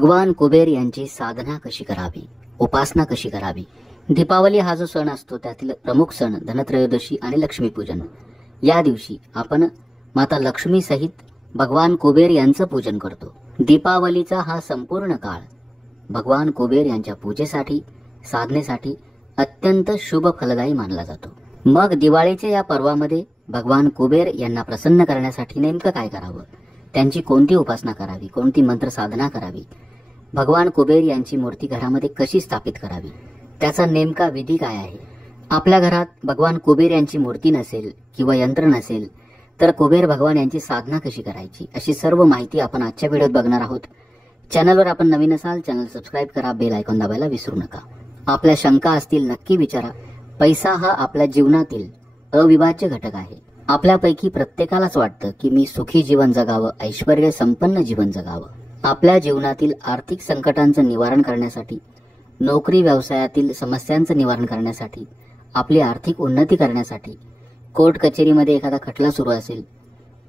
भगवान कुबेर यांची साधना कशी करावी, उपासना कशी करावी। दीपावली हा जो सण असतो त्यातील प्रमुख सण धनत्रयोदशी आणि लक्ष्मीपूजन। या दिवशी आपण माता लक्ष्मी सहित भगवान कुबेर यांचं पूजन करतो। दीपावलीचा हा संपूर्ण काळ भगवान कुबेर यांच्या पूजेसाठी, साधनेसाठी अत्यंत शुभ फलदायी मानला जातो। मग दिवाळीच्या या पर्वामध्ये भगवान कुबेर यांना प्रसन्न करण्यासाठी नेमकं काय करावं, त्यांची कोणती उपासना करावी, कोणती मंत्र साधना करावी, भगवान कुबेर यांची मूर्ती घरामध्ये कशी स्थापित करावी, त्याचा नेमका विधी काय आहे। आपल्या घरात भगवान कुबेर यांची मूर्ती नसेल किंवा यंत्र नसेल तर कुबेर भगवान यांची साधना कशी करायची, अशी सर्व माहिती आपण आजच्या व्हिडिओत बघणार आहोत। चॅनलवर आपण नवीन असाल चॅनल सबस्क्राइब करा, बेल आयकॉन दाबायला विसरू नका। आपल्या शंका असतील नक्की विचारा। पैसा हा आपल्या जीवनातील अविभाज्य घटक आहे। आपल्यापैकी प्रत्येकालाच वाटतं की मी सुखी जीवन जगावं, ऐश्वर्य संपन्न जीवन जगावं। आपल्या जीवनातील आर्थिक संकटांचं निवारण करण्यासाठी, नोकरी व्यवसायातील समस्यांचं निवारण करण्यासाठी, आपली आर्थिक उन्नती करण्यासाठी, कोर्ट कचेरीमध्ये एखादा खटला सुरू असेल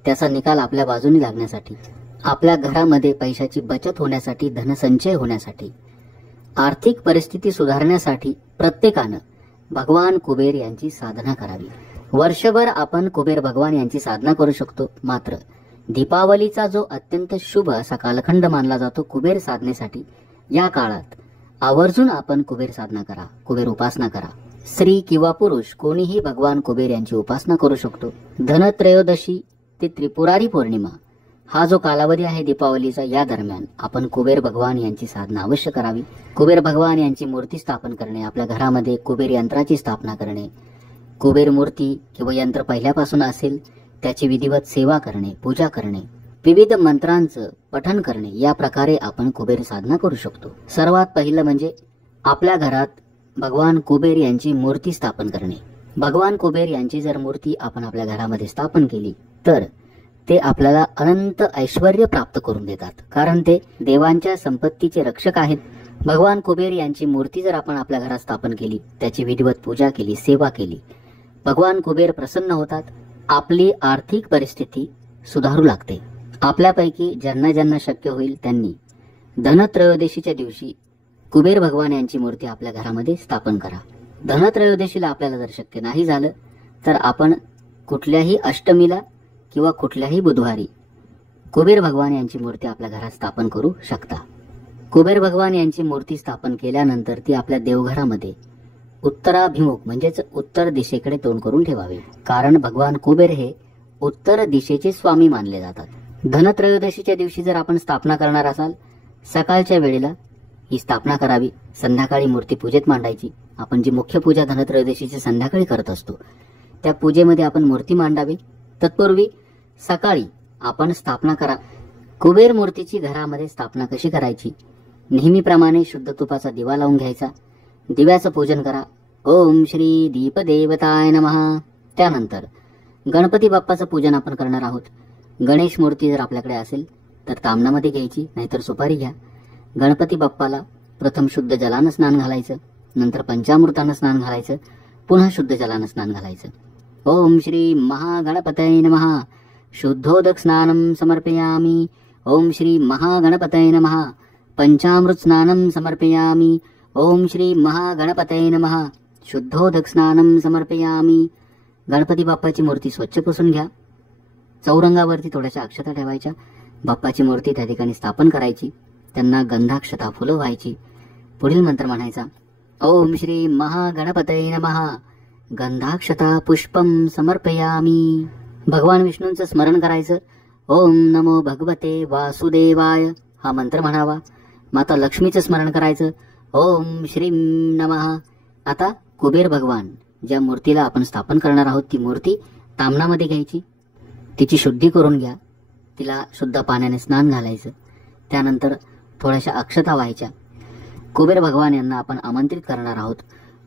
त्याचा निकाल आपल्या बाजूने लागण्यासाठी, आपल्या घरामध्ये पैशाची बचत होण्यासाठी, धनसंचय होण्यासाठी, आर्थिक परिस्थिती सुधारण्यासाठी प्रत्येकानं भगवान कुबेर यांची साधना करावी। वर्षभर आपण कुबेर भगवान यांची साधना करू शकतो, मात्र दीपावलीचा जो अत्यंत शुभ असा कालखंड मानला जातो कुबेर साधनेसाठी, या काळात आवर्जून आपण कुबेर साधना करा, कुबेर उपासना करा। स्त्री किंवा पुरुष कोणीही भगवान कुबेर यांची उपासना करू शकतो। धनत्रयोदशी ते त्रिपुरारी पौर्णिमा हा जो कालावधी आहे दीपावलीचा, या दरम्यान आपण कुबेर भगवान यांची साधना अवश्य करावी। कुबेर भगवान यांची मूर्ती स्थापन करणे, आपल्या घरामध्ये कुबेर यंत्राची स्थापना करणे, कुबेर मूर्ती किंवा यंत्र पहिल्यापासून असेल त्याची विधिवत सेवा करणे, पूजा करणे, विविध मंत्रांचं पठण करणे, या प्रकारे आपण कुबेर साधना करू शकतो। सर्वात पहिलं म्हणजे आपल्या घरात भगवान कुबेर यांची मूर्ती स्थापन करणे। भगवान कुबेर यांची जर मूर्ती आपण आपल्या घरामध्ये स्थापन केली तर ते आपल्याला अनंत ऐश्वर्य प्राप्त करून देतात, कारण ते देवांच्या संपत्तीचे रक्षक आहेत। भगवान कुबेर यांची मूर्ती जर आपण आपल्या घरात स्थापन केली, त्याची विधिवत पूजा केली, सेवा केली, भगवान कुबेर प्रसन्न होतात, आपली आर्थिक परिस्थिती सुधारू लागते। आपल्यापैकी ज्यांना ज्यांना शक्य होईल त्यांनी धनत्रयोदशीच्या दिवशी कुबेर भगवान यांची मूर्ती आपल्या घरामध्ये स्थापन करा। धनत्रयोदशीला आपल्याला जर शक्य नाही झालं तर आपण कुठल्याही अष्टमीला किंवा कुठल्याही बुधवारी कुबेर भगवान यांची मूर्ती आपल्या घरात स्थापन करू शकता। कुबेर भगवान यांची मूर्ती स्थापन केल्यानंतर ती आपल्या देवघरामध्ये उत्तराभिमुख म्हणजेच उत्तर दिशेकडे तोंड करून ठेवावे, कारण भगवान कुबेर हे उत्तर दिशेचे स्वामी मानले जातात। धनत्रयोदशीच्या दिवशी जर आपण स्थापना करणार असाल, सकाळच्या वेळेला ही स्थापना करावी, संध्याकाळी मूर्ती पूजेत मांडायची। आपण जी मुख्य पूजा धनत्रयोदशीची संध्याकाळी करत असतो त्या पूजेमध्ये आपण मूर्ती मांडावी। तत्पूर्वी सकाळी आपण स्थापना करा। कुबेर मूर्तीची घरामध्ये स्थापना कशी करायची, नेहमीप्रमाणे शुद्ध तुपाचा दिवा लावून घ्यायचा, दिव्याचं पूजन करा। ओम श्री दीपदेवताय नमः। त्यानंतर गणपती बाप्पाचं पूजन आपण करणार आहोत। गणेश मूर्ती जर आपल्याकडे असेल तर तामणामध्ये घ्यायची, नाहीतर सुपारी घ्या। गणपती बाप्पाला प्रथम शुद्ध जलानं स्नान घालायचं, नंतर पंचामृतानं स्नान घालायचं, पुन्हा शुद्ध जलानं स्नान घालायचं। ओम श्री महागणपतये नमः। शुद्धोदक स्नानं समर्पयामि। ओम श्री महागणपतये नमः। पंचामृत स्नानं समर्पयामि। ओम श्री महागणपतये नमः। शुद्धोदक स्नानं समर्पयामि। गणपती बाप्पाची मूर्ती स्वच्छ पुसून घ्या। चौरंगावरती थोड्याशा अक्षता ठेवायच्या, बाप्पाची मूर्ती त्या ठिकाणी स्थापन करायची, त्यांना गंधाक्षता फुलं व्हायची। पुढील मंत्र म्हणायचा, ओम श्री महागणपतये नमः। गंधाक्षता पुष्पम समर्पयामि। भगवान विष्णूंचं स्मरण करायचं। ओम नमो भगवते वासुदेवाय हा मंत्र म्हणावा। माता लक्ष्मीचं स्मरण करायचं। ओम श्रीं नमः। आता कुबेर भगवान ज्या मूर्तीला आपण स्थापन करणार आहोत ती मूर्ती तामणामध्ये घ्यायची, तिची शुद्धी करून घ्या, तिला शुद्ध पाण्याने स्नान घालायचं, त्यानंतर थोड्याशा अक्षता व्हायच्या। कुबेर भगवान यांना आपण आमंत्रित करणार आहोत।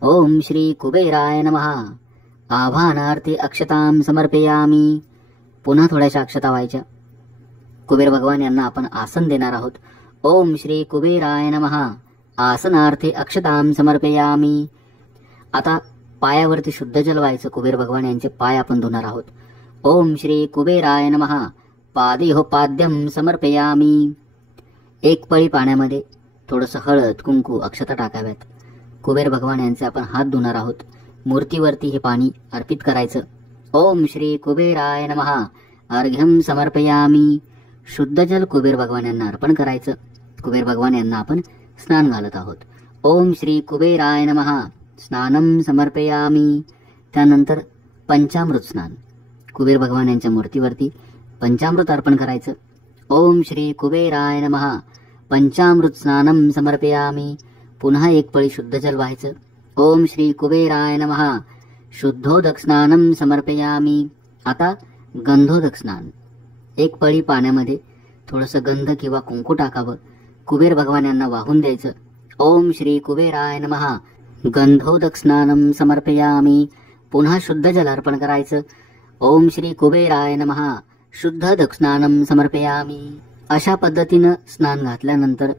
ओम श्री कुबेराय नमः। आभानार्थे अक्षतां समर्पयामि। पुन्हा थोड्याशा अक्षता व्हायच्या। कुबेर भगवान यांना आपण आसन देणार आहोत। ओम श्री कुबेराय नमः। आसनार्थे अक्षतां समर्पयामि। आता पायावरती शुद्ध जल व्हायचं, कुबेर भगवान यांचे पाय आपण धुणार आहोत। ओम श्री कुबेराय नमः। पादेहो पाद्यं समर्पयामि। एक पळी पाण्यामध्ये थोडंसं हळद, कुंकू, अक्षता टाकाव्यात. कुबेर भगवान यांचे आपण हात धुणार आहोत. मूर्तीवरती हे पाणी अर्पित करायचं. ओम श्री कुबेराय नमः. अर्घ्यम समर्पयामी. शुद्ध जल कुबेर भगवान यांना अर्पण करायचं. कुबेर भगवान यांना आपण स्नान घालत आहोत. ओम श्री कुबेराय नमः. स्नानम समर्पयामी. त्यानंतर पंचामृत स्नान. कुबेर भगवान यांच्या मूर्तीवरती पंचामृत अर्पण करायचं. ओम श्री कुबेराय नमः. पंचामृत स्नानम समर्पयामी. पुन्हा एक पळी शुद्ध जल व्हायचं. ओम श्री कुबेराय नमः. शुद्धोदक स्नानम समर्पयामी. आता गंधोदक स्नान. एक पळी पाण्यामध्ये थोडंसं गंध किंवा कुंकू टाकावं. कुबेर भगवान यांना वाहून द्यायचं. ओम श्री कुबेराय नमः. गंधोदक स्नानम समर्पयामी. पुन्हा शुद्ध जल अर्पण करायचं. ओम श्री कुबेराय नमः. शुद्धोदक स्नानम समर्पयामी. अशा पद्धतीनं स्नान घातल्यानंतर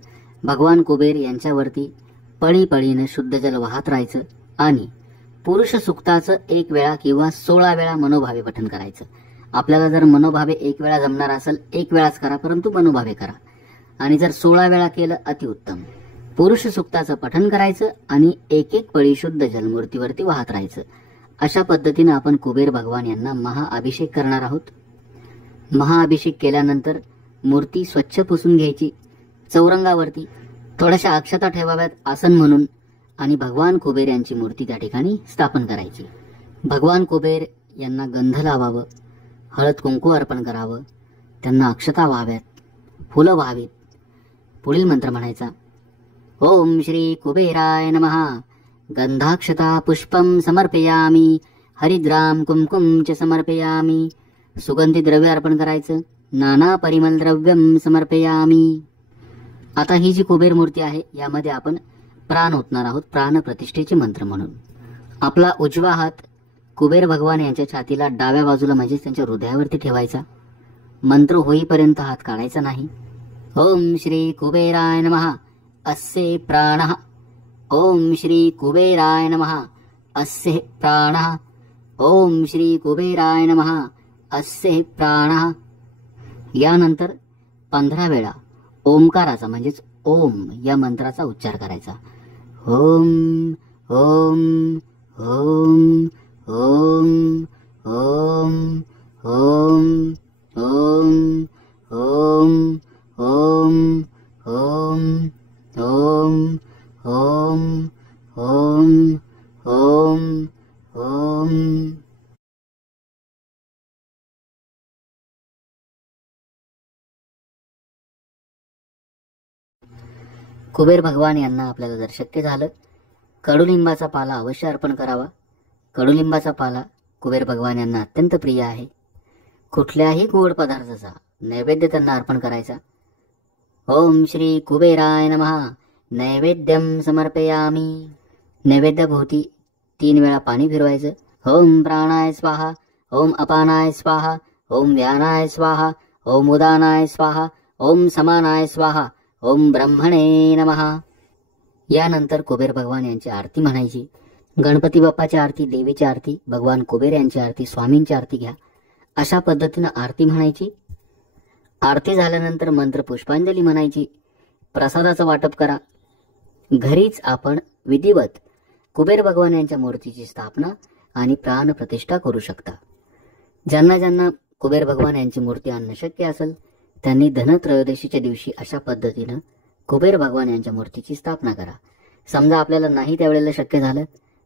भगवान कुबेर यांच्यावरती पळीपळीनं शुद्ध जल वाहत राहायचं आणि पुरुष सुक्ताचं 1 वेळा किंवा 16 वेळा मनोभावे पठण करायचं. आपल्याला जर मनोभावे 1 वेळा जमणार असेल 1 वेळाच करा, परंतु मनोभावे करा. आणि जर 16 वेळा केलं अतिउत्तम. पुरुष सुक्ताचं पठण करायचं आणि एक पळी शुद्ध जल मूर्तीवरती वाहत राहायचं. अशा पद्धतीनं आपण कुबेर भगवान यांना महाअभिषेक करणार आहोत. महाअभिषेक केल्यानंतर मूर्ती स्वच्छ पुसून घ्यायची. चौरंगावरती थोड्याशा अक्षता ठेवाव्यात आसन म्हणून आणि भगवान कुबेर यांची मूर्ती त्या ठिकाणी स्थापन करायची. भगवान कुबेर यांना गंध लावावं, हळद कुंकू अर्पण करावं, त्यांना अक्षता व्हाव्यात, फुलं व्हावीत. पुढील मंत्र म्हणायचा. ओम श्री कुबेराय नमः. गंधाक्षता पुष्पम समर्पयामी. हरिद्राम कुंकुम च समर्पयामी. सुगंधी द्रव्य अर्पण करायचं. नाना परिमल द्रव्यम समर्पयामी. आता ही जी कुबेर मूर्ती आहे यामध्ये आपण प्राण ओतणार आहोत. प्राण प्रतिष्ठेचे मंत्र म्हणून आपला उजवा हात कुबेर भगवान यांच्या छातीला डाव्या बाजूला म्हणजे त्यांच्या हृदयावरती ठेवायचा. मंत्र होईपर्यंत हात काढायचा नाही. ओम श्री कुबेराय नमः. अस्य प्राणः. ओम श्री कुबेराय नमः. अस्य प्राणः. ओम श्री कुबेराय नमः. अस्य प्राणः. यानंतर 15 वेळा ओमकाराचा म्हणजेच ओम या मंत्राचा उच्चार करायचा. ओम ओम ओम ओम ओम ओम ओम ओम ओम ओम ओम ओम ओम ओम ओम. कुबेर भगवान यांना आपल्याला जर शक्य झालं कडुलिंबाचा पाला अवश्य अर्पण करावा. कडुलिंबाचा पाला कुबेर भगवान यांना अत्यंत प्रिय आहे. कुठल्याही गोड पदार्थाचा नैवेद्य त्यांना अर्पण करायचा. ओम श्री कुबेराय नमः. नैवेद्यम समर्पयामी. नैवेद्याभोवती 3 वेळा पाणी फिरवायचं. ओम प्राणाय स्वाहा. ओम अपानाय स्वाहा. ओम व्यानाय स्वाहा. ओम उदानाय स्वाहा. ओम समानाय स्वाहा. ओम ब्रह्मणे नमः. यानंतर कुबेर भगवान यांची आरती म्हणायची. गणपती बाप्पाची आरती, देवीची आरती, भगवान कुबेर यांची आरती, स्वामींची आरती घ्या. अशा पद्धतीनं आरती म्हणायची. आरती झाल्यानंतर मंत्र पुष्पांजली म्हणायची. प्रसादाचं वाटप करा. घरीच आपण विधिवत कुबेर भगवान यांच्या मूर्तीची स्थापना आणि प्राण प्रतिष्ठा करू शकता. ज्यांना ज्यांना कुबेर भगवान यांची मूर्ती आणणं शक्य असेल त्यांनी धनत्रयोदशीच्या दिवशी अशा पद्धतीनं कुबेर भगवान यांच्या मूर्तीची स्थापना करा. समजा आपल्याला नाही त्यावेळेला शक्य झालं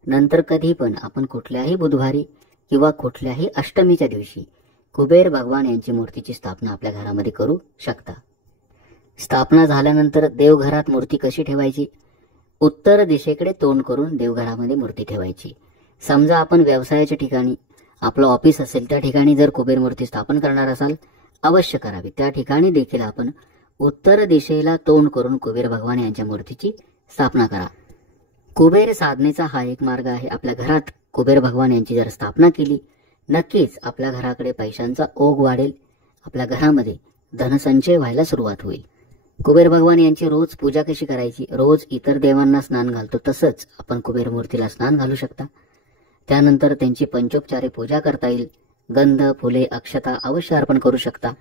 नंतर कधी पण आपण कुठल्याही बुधवारी किंवा कुठल्याही अष्टमीच्या दिवशी कुबेर भगवान यांची मूर्तीची स्थापना आपल्या घरामध्ये करू शकता. स्थापना झाल्यानंतर देवघरात मूर्ती कशी ठेवायची? उत्तर दिशेकडे तोंड करून देवघरामध्ये मूर्ती ठेवायची. समजा आपण व्यवसायाच्या ठिकाणी आपलं ऑफिस असेल त्या ठिकाणी जर कुबेर मूर्ती स्थापन करणार असाल अवश्य करावी. त्या ठिकाणी देखील आपण उत्तर दिशेला तोंड करून कुबेर भगवान यांच्या मूर्तीची स्थापना करा. कुबेर साधनेचा हा एक मार्ग आहे. आपल्या घरात कुबेर भगवान यांची जर स्थापना केली नक्कीच आपल्या घराकडे पैशांचा ओघ वाढेल. आपल्या घरामध्ये धनसंचय व्हायला सुरुवात होईल. कुबेर भगवान यांची रोज पूजा कशी करायची? रोज इतर देवांना स्नान घालतो तसंच आपण कुबेर मूर्तीला स्नान घालू शकता. त्यानंतर त्यांची पंचोपचारे पूजा करता येईल. गंध, फुले, अक्षता अवश्य अर्पण करू शकता.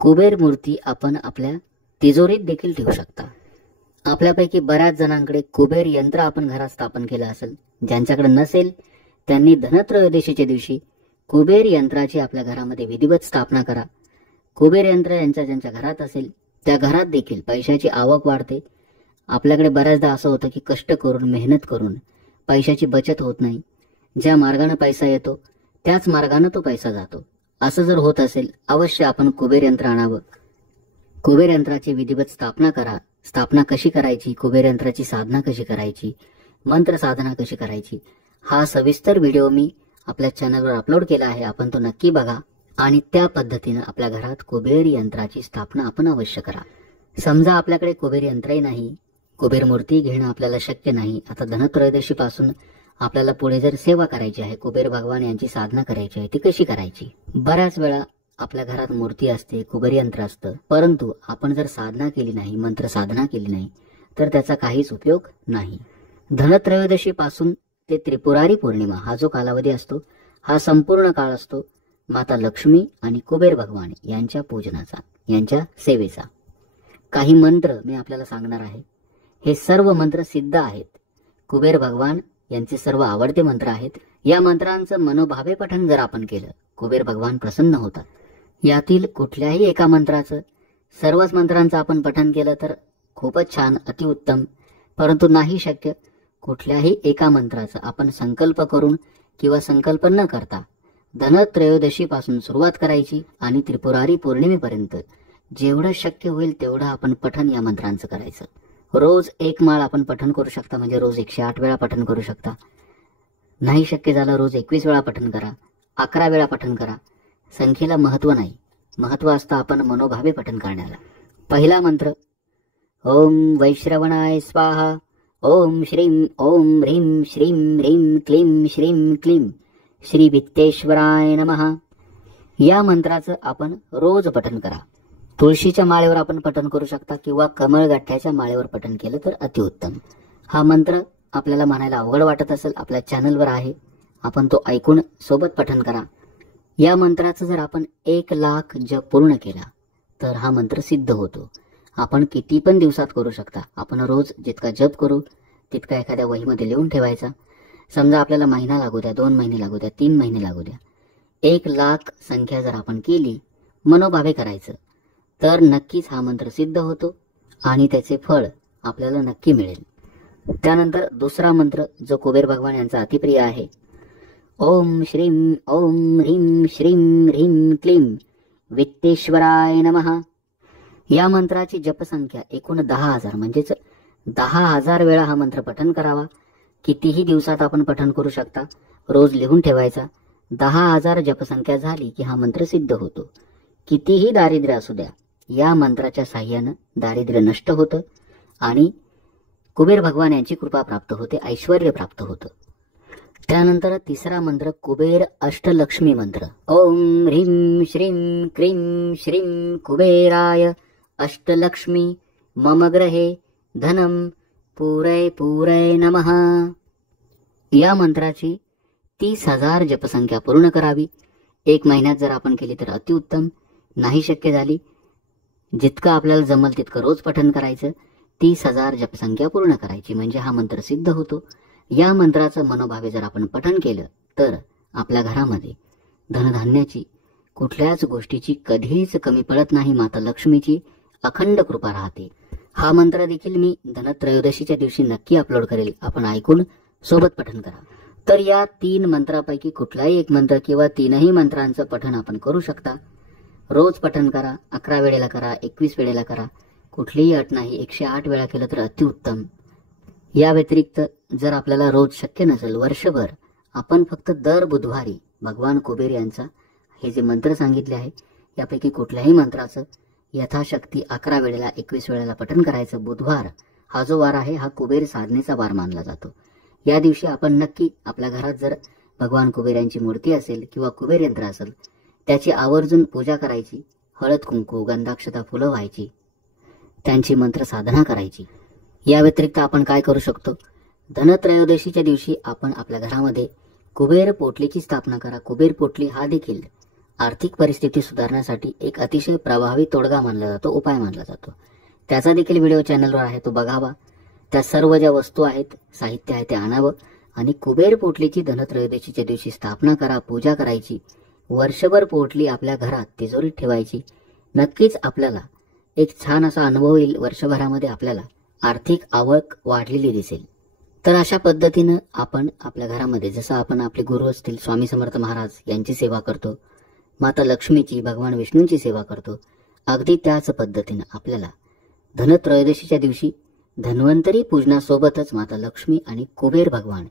कुबेर मूर्ती आपण आपल्या तिजोरीत देखील ठेवू शकता. आपल्यापैकी बऱ्याच जणांकडे कुबेर यंत्र आपण घरात स्थापन केलं असेल. ज्यांच्याकडे नसेल त्यांनी धनत्रयोदशीच्या दिवशी कुबेर यंत्राची आपल्या घरामध्ये विधिवत स्थापना करा. कुबेर यंत्र ज्यांच्या घरात असेल त्या घरात देखील पैशाची आवक वाढते. आपल्याकडे बऱ्याचदा असं होतं की कष्ट करून मेहनत करून पैशाची बचत होत नाही. ज्या मार्गाने पैसा येतो त्याच मार्गाने तो पैसा जातो. असं जर होत असेल अवश्य आपण कुबेर यंत्र आणावं. कुबेर यंत्राची विधिवत स्थापना करा. स्थापना कशी करायची, कुबेर यंत्राची साधना कशी करायची, मंत्र साधना कशी करायची, हा सविस्तर व्हिडिओ मी आपल्या चॅनलवर अपलोड केला आहे. आपण तो नक्की बघा आणि त्या पद्धतीने आपल्या घरात कुबेर यंत्राची स्थापना आपण अवश्य करा. समजा आपल्याकडे कुबेर यंत्रही नाही, कुबेर मूर्ती घेणं आपल्याला शक्य नाही. आता धनत्रयोदशी पासून आपल्याला पुढे जर सेवा करायची आहे, कुबेर भगवान यांची साधना करायची आहे, ती कशी करायची. बऱ्याच वेळा आपल्या घरात मूर्ती असते, कुबेर यंत्र असतं, परंतु आपण जर साधना केली नाही, मंत्र साधना केली नाही तर त्याचा काहीच उपयोग नाही. धनत्रयोदशी पासून ते त्रिपुरारी पौर्णिमा हा जो कालावधी असतो हा संपूर्ण काळ असतो माता लक्ष्मी आणि कुबेर भगवान यांच्या पूजनाचा, यांच्या सेवेचा. काही मंत्र मी आपल्याला सांगणार आहे. हे सर्व मंत्र सिद्ध आहेत. कुबेर भगवान यांचे सर्व आवडते मंत्र आहेत. या मंत्रांचं मनोभावे पठण जर आपण केलं कुबेर भगवान प्रसन्न होतात. यातील कुठल्याही एका मंत्राचं, सर्वच मंत्रांचं आपण पठण केलं तर खूपच छान, अतिउत्तम. परंतु नाही शक्य, कुठल्याही एका मंत्राचा आपण संकल्प करून किंवा संकल्प न करता धनत्रयोदशी पासून सुरुवात करायची आणि त्रिपुरारी पौर्णिमेपर्यंत जेवढं शक्य होईल तेवढं आपण पठण या मंत्रांचं करायचं. रोज एक माळ आपण पठण करू शकता, म्हणजे रोज 108 वेळा पठण करू शकता. नाही शक्य झालं रोज 21 वेळा पठण करा, 11 वेळा पठण करा. संख्येला महत्व नाही, महत्व असतं आपण मनोभावे पठण करण्याला. पहिला मंत्र ओम वैश्रवणाय स्वाहा, ओम श्रीं ओम ह्रीं श्रीं ह्रीं क्लीं श्रीं क्लीं श्री वित्तेश्वराय नमः. या मंत्राचं आपण रोज पठण करा. तुळशीच्या माळेवर आपण पठण करू शकता किंवा कमळगठ्ठ्याच्या माळेवर पठण केलं तर अतिउत्तम. हा मंत्र आपल्याला म्हणायला अवघड वाटत असेल, आपल्या चॅनलवर आहे, आपण तो ऐकून सोबत पठण करा. या मंत्राचं जर आपण 1,00,000 जप पूर्ण केला तर हा मंत्र सिद्ध होतो. आपण किती पण दिवसात करू शकता. आपण रोज जितका जप करू तितका एखाद्या वहीमध्ये लिहून ठेवायचा. समजा आपल्याला महिना लागू द्या, 2 महिने लागू द्या, 3 महिने लागू द्या, 1,00,000 संख्या जर आपण केली, मनोभावे करायचं, तर नक्कीच हा मंत्र सिद्ध होतो आणि त्याचे फळ आपल्याला नक्की मिळेल. त्यानंतर दुसरा मंत्र जो कुबेर भगवान यांचा अतिप्रिय आहे, ओम श्रीं ओम ह्रीं श्रीं ह्रीं क्लीं वित्तेश्वराय नमः. या मंत्राची जपसंख्या एकूण 10,000 म्हणजेच 10,000 वेळा हा मंत्र पठण करावा. कितीही दिवसात आपण पठण करू शकता, रोज लिहून ठेवायचा. 10,000 जपसंख्या झाली की हा मंत्र सिद्ध होतो. कितीही दारिद्र्य असू द्या, या मंत्राच्या साह्यानं दारिद्र्य नष्ट होतं आणि कुबेर भगवान यांची कृपा प्राप्त होते, ऐश्वर्य प्राप्त होतं. त्यानंतर तिसरा मंत्र कुबेर अष्टलक्ष्मी मंत्र. ओम ह्रीं श्रीं क्रीं श्रीं कुबेराय अष्टलक्ष्मी मम ग्रहे धनम पूरय पूरय नमः. या मंत्राची 30,000 जपसंख्या पूर्ण करावी. 1 महिन्यात जर आपण केली तर अतिउत्तम. नाही शक्य झाली, जितकं आपल्याला जमल तितकं रोज पठण करायचं. 30,000 जपसंख्या पूर्ण करायची म्हणजे हा मंत्र सिद्ध होतो. या मंत्राचं मनोभावे जर आपण पठण केलं तर आपल्या घरामध्ये धनधान्याची, कुठल्याच गोष्टीची कधीच कमी पडत नाही. माता लक्ष्मीची अखंड कृपा राहते. हा मंत्र देखील मी धनत्रयोदशीच्या दिवशी नक्की अपलोड करेल, आपण ऐकून सोबत पठण करा. तर या 3 मंत्रापैकी कुठलाही एक मंत्र किंवा 3ही मंत्रांचं पठण आपण करू शकता. रोज पठण करा, 11 वेळेला करा, 21 वेळेला करा, कुठलीही अट नाही. 108 वेळा केलं तर अतिउत्तम. या व्यतिरिक्त जर आपल्याला रोज शक्य नसेल, वर्षभर आपण फक्त दर बुधवारी भगवान कुबेर यांचा हे जे मंत्र सांगितले आहे यापैकी कुठल्याही मंत्राचं यथाशक्ती 11 वेळेला 21 वेळेला पठण करायचं. बुधवार हा जो वार आहे हा कुबेर साधनेचा वार मानला जातो. या दिवशी आपण नक्की आपल्या घरात जर भगवान कुबेर यांची मूर्ती असेल किंवा कुबेर यंत्र असेल त्याची आवर्जून पूजा करायची. हळद कुंकू, गंधाक्षता, फुलं व्हायची, त्यांची मंत्र साधना करायची. या व्यतिरिक्त आपण काय करू शकतो, धनत्रयोदशीच्या दिवशी आपण आपल्या घरामध्ये कुबेर पोटलीची स्थापना करा. कुबेर पोटली हा देखील आर्थिक परिस्थिती सुधारण्यासाठी एक अतिशय प्रभावी तोडगा मानला जातो, उपाय मानला जातो. त्याचा देखील व्हिडिओ चॅनलवर आहे, तो बघावा. त्या सर्व ज्या वस्तू आहेत, साहित्य आहे ते आणावं आणि कुबेर पोटलीची धनत्रयोदशीच्या दिवशी स्थापना करा, पूजा करायची. वर्षभर पोटली आपल्या घरात तिजोरीत ठेवायची. नक्कीच आपल्याला एक छान असा अनुभव येईल. वर्षभरामध्ये आपल्याला आर्थिक आवक वाढलेली दिसेल. तर अशा पद्धतीनं आपण आपल्या घरामध्ये, जसं आपण आपले गुरु असतील स्वामी समर्थ महाराज यांची सेवा करतो, माता लक्ष्मीची, भगवान विष्णूंची सेवा करतो, अगदी त्याच पद्धतीनं आपल्याला धनत्रयोदशीच्या दिवशी धन्वंतरी पूजनासोबतच माता लक्ष्मी आणि कुबेर भगवान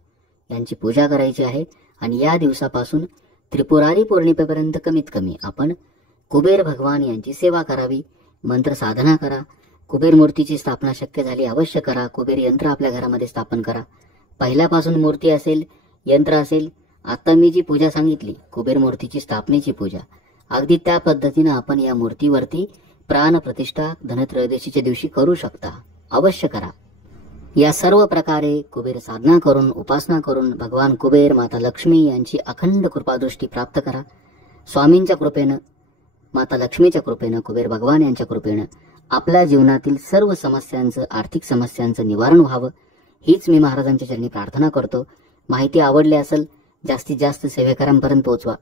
यांची पूजा करायची आहे. आणि या दिवसापासून त्रिपुरारी पौर्णिमेपर्यंत कमीत कमी आपण कुबेर भगवान यांची सेवा करावी, मंत्र साधना करा. कुबेर मूर्तीची स्थापना शक्य झाली अवश्य करा. कुबेर यंत्र आपल्या घरामध्ये स्थापन करा. पहिल्यापासून मूर्ती असेल, यंत्र असेल, आता मी जी पूजा सांगितली कुबेर मूर्तीची स्थापनेची पूजा, अगदी त्या पद्धतीनं आपण या मूर्तीवरती प्राण प्रतिष्ठा धनत्रयोदशीच्या दिवशी करू शकता. अवश्य करा. या सर्व प्रकारे कुबेर साधना करून, उपासना करून भगवान कुबेर, माता लक्ष्मी यांची अखंड कृपादृष्टी प्राप्त करा. स्वामींच्या कृपेनं, माता लक्ष्मीच्या कृपेनं, कुबेर भगवान यांच्या कृपेनं आपल्या जीवनातील सर्व समस्यांचं, आर्थिक समस्यांचं निवारण व्हावं, हीच मी महाराजांच्या चरणी प्रार्थना करतो. माहिती आवडली असेल जास्तीत जास्त सेवेकरांपर्यंत पोहोचवा.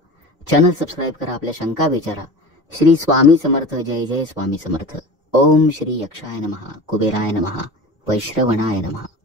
चॅनल सबस्क्राईब करा. आपल्या शंका विचारा. श्री स्वामी समर्थ. जय जय स्वामी समर्थ. ओम श्री यक्षाय नमः, कुबेराय नमः, वैश्रवणाय नमः.